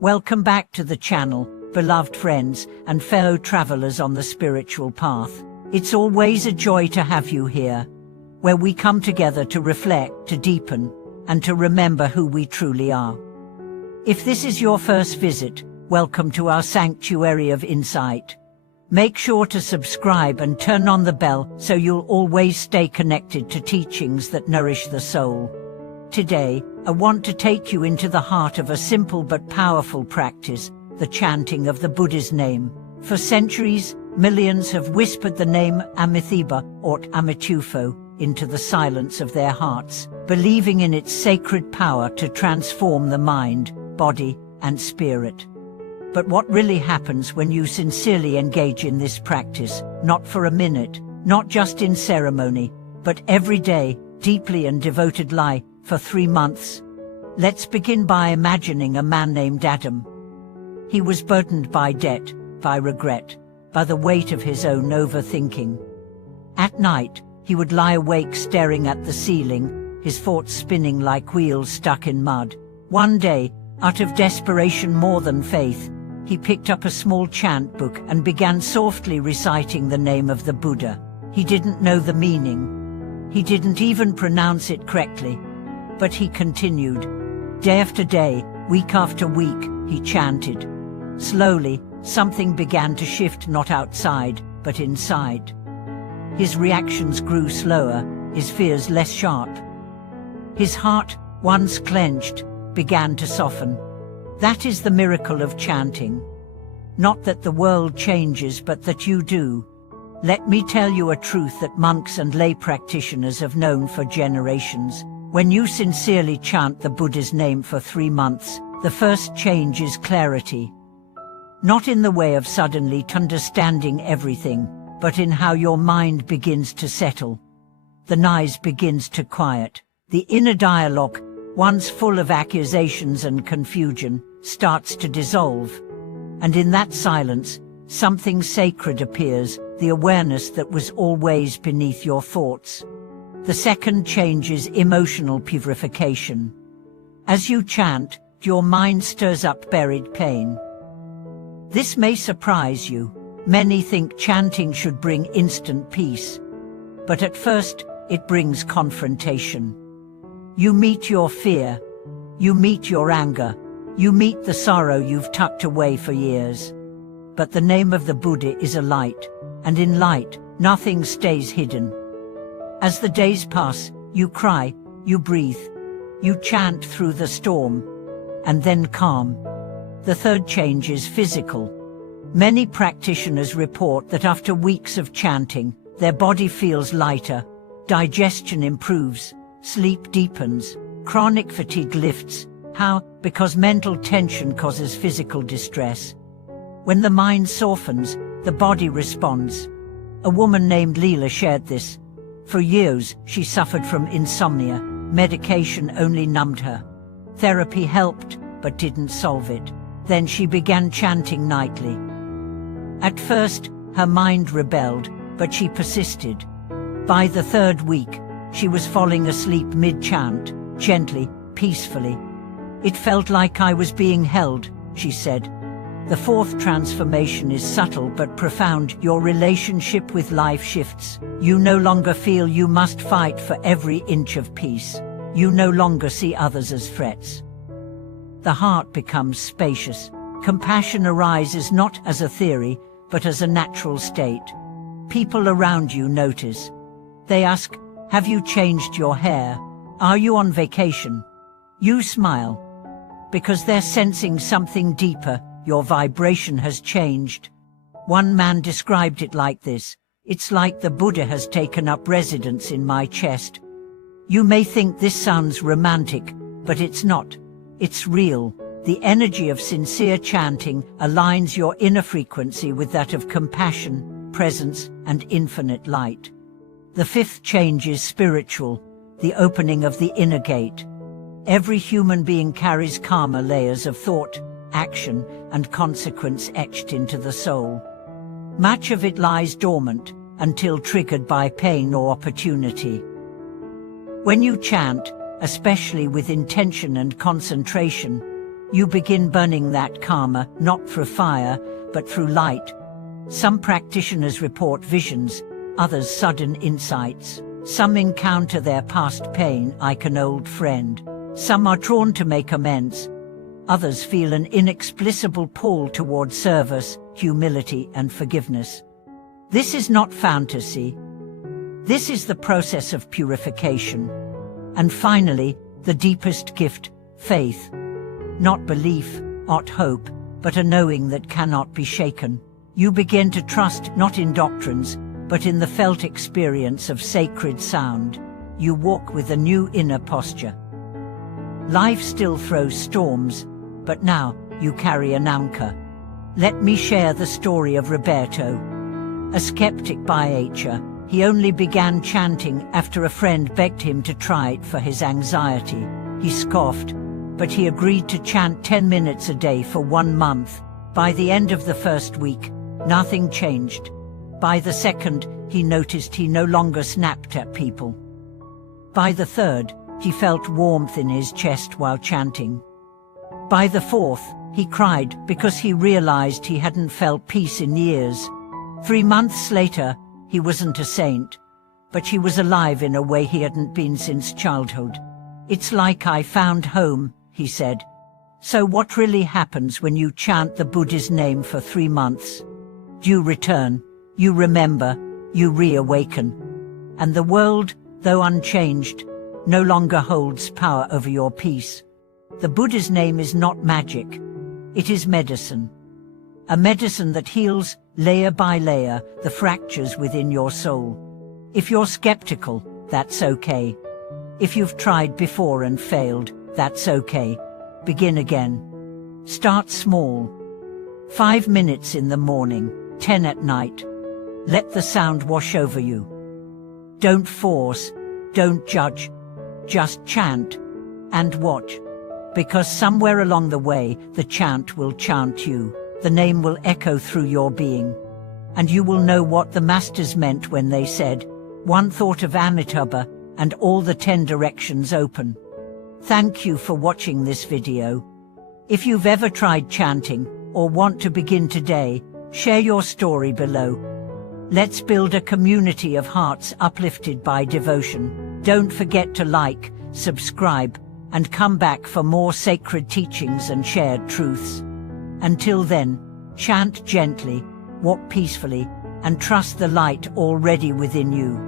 Welcome back to the channel, beloved friends and fellow travelers on the spiritual path. It's always a joy to have you here, where we come together to reflect, to deepen, and to remember who we truly are. If this is your first visit, welcome to our sanctuary of insight. Make sure to subscribe and turn on the bell so you'll always stay connected to teachings that nourish the soul. Today, I want to take you into the heart of a simple but powerful practice, the chanting of the Buddha's name. For centuries, millions have whispered the name Amitabha or Amitufo into the silence of their hearts, believing in its sacred power to transform the mind, body, and spirit. But what really happens when you sincerely engage in this practice, not for a minute, not just in ceremony, but every day, deeply and devoted life, for 3 months? Let's begin by imagining a man named Adam. He was burdened by debt, by regret, by the weight of his own overthinking. At night, he would lie awake staring at the ceiling, his thoughts spinning like wheels stuck in mud. One day, out of desperation more than faith, he picked up a small chant book and began softly reciting the name of the Buddha. He didn't know the meaning. He didn't even pronounce it correctly. But he continued. Day after day, week after week, he chanted. Slowly, something began to shift, not outside, but inside. His reactions grew slower, his fears less sharp. His heart, once clenched, began to soften. That is the miracle of chanting. Not that the world changes, but that you do. Let me tell you a truth that monks and lay practitioners have known for generations. When you sincerely chant the Buddha's name for 3 months, the first change is clarity. Not in the way of suddenly understanding everything, but in how your mind begins to settle. The noise begins to quiet. The inner dialogue, once full of accusations and confusion, starts to dissolve. And in that silence, something sacred appears, the awareness that was always beneath your thoughts. The second change is emotional purification. As you chant, your mind stirs up buried pain. This may surprise you. Many think chanting should bring instant peace. But at first, it brings confrontation. You meet your fear. You meet your anger. You meet the sorrow you've tucked away for years. But the name of the Buddha is a light, and in light, nothing stays hidden. As the days pass, you cry, you breathe, you chant through the storm, and then calm. The third change is physical. Many practitioners report that after weeks of chanting, their body feels lighter, digestion improves, sleep deepens, chronic fatigue lifts. How? Because mental tension causes physical distress. When the mind softens, the body responds. A woman named Leela shared this. For years, she suffered from insomnia. Medication only numbed her. Therapy helped, but didn't solve it. Then she began chanting nightly. At first, her mind rebelled, but she persisted. By the 3rd week, she was falling asleep mid-chant, gently, peacefully. It felt like I was being held, she said. The 4th transformation is subtle but profound. Your relationship with life shifts. You no longer feel you must fight for every inch of peace. You no longer see others as threats. The heart becomes spacious. Compassion arises not as a theory, but as a natural state. People around you notice. They ask, have you changed your hair? Are you on vacation? You smile. Because they're sensing something deeper. Your vibration has changed. One man described it like this. It's like the Buddha has taken up residence in my chest. You may think this sounds romantic, but it's not. It's real. The energy of sincere chanting aligns your inner frequency with that of compassion, presence, and infinite light. The 5th change is spiritual, the opening of the inner gate. Every human being carries karma, layers of thought, action, and consequence etched into the soul. Much of it lies dormant, until triggered by pain or opportunity. When you chant, especially with intention and concentration, You begin burning that karma, not through fire, but through light. Some practitioners report visions, others sudden insights. Some encounter their past pain like an old friend. Some are drawn to make amends. Others feel an inexplicable pull toward service, humility, and forgiveness. This is not fantasy. This is the process of purification. And finally, the deepest gift, faith. Not belief, not hope, but a knowing that cannot be shaken. You begin to trust not in doctrines, but in the felt experience of sacred sound. You walk with a new inner posture. Life still throws storms, but now you carry an anchor. Let me share the story of Roberto. A skeptic by nature, he only began chanting after a friend begged him to try it for his anxiety. He scoffed, but he agreed to chant 10 minutes a day for 1 month. By the end of the first week, nothing changed. By the second, he noticed he no longer snapped at people. By the third, he felt warmth in his chest while chanting. By the fourth, he cried because he realized he hadn't felt peace in years. 3 months later, he wasn't a saint, but he was alive in a way he hadn't been since childhood. "It's like I found home," he said. So what really happens when you chant the Buddha's name for 3 months? You return, you remember, you reawaken. And the world, though unchanged, no longer holds power over your peace. The Buddha's name is not magic. It is medicine. A medicine that heals, layer by layer, the fractures within your soul. If you're skeptical, that's okay. If you've tried before and failed, that's okay. Begin again. Start small. 5 minutes in the morning, 10 at night. Let the sound wash over you. Don't force, don't judge. Just chant and watch. Because somewhere along the way, the chant will chant you. The name will echo through your being. And you will know what the masters meant when they said, "One thought of Amitabha, and all the 10 directions open." Thank you for watching this video. If you've ever tried chanting, or want to begin today, share your story below. Let's build a community of hearts uplifted by devotion. Don't forget to like, subscribe, and come back for more sacred teachings and shared truths. Until then, chant gently, walk peacefully, and trust the light already within you.